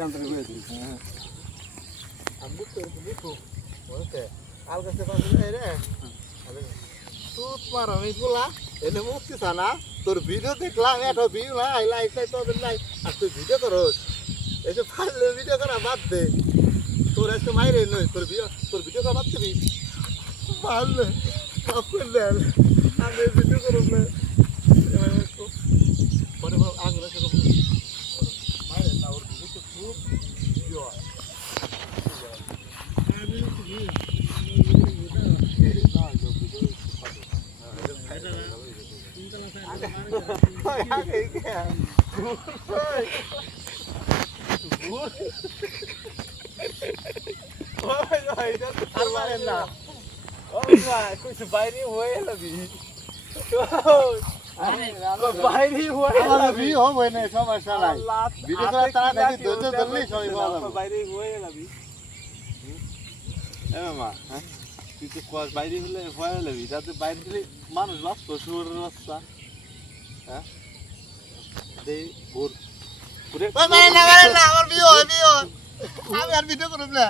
জানতে হয়ে দিই আমি তো দেখো বলতে কাল কাছে পাবো রে আরে তুই মার আমি বলা এনে মুক্তি থানা তোর ভিডিও দেখলাম এটা ভিউ না লাইক তাই তোদের নাই আর তুই ভিডিও করস এই যে ফাইলে ভিডিও করা বাদ দে তোর এসে মাইরে নই তোর ভিডিও করা বাদ দিবি ভালো মাফ করলে আমি ভিডিও করব না পরে আগে রাখে মাইরে না ওর ভিডিও তো খুব ভিডিও হয় कुछ बाहरी हुए लगी बाहरी हुए লবি ও বইনে সমস্যা নাই ভিডিও করা তারা দেখি ধৈর্য ধরলেই সবই ভালো बाहरी हुए लगी এ মামা হ্যাঁ তুই তো কস বাইরে হলে ভয় লবি যাতে বাইরে দিলে মানুষ বাঁচত শুয়োরের রাস্তা হ্যাঁ দে ভোর না আমার বিয়ে আমি আর ভিডিও করব না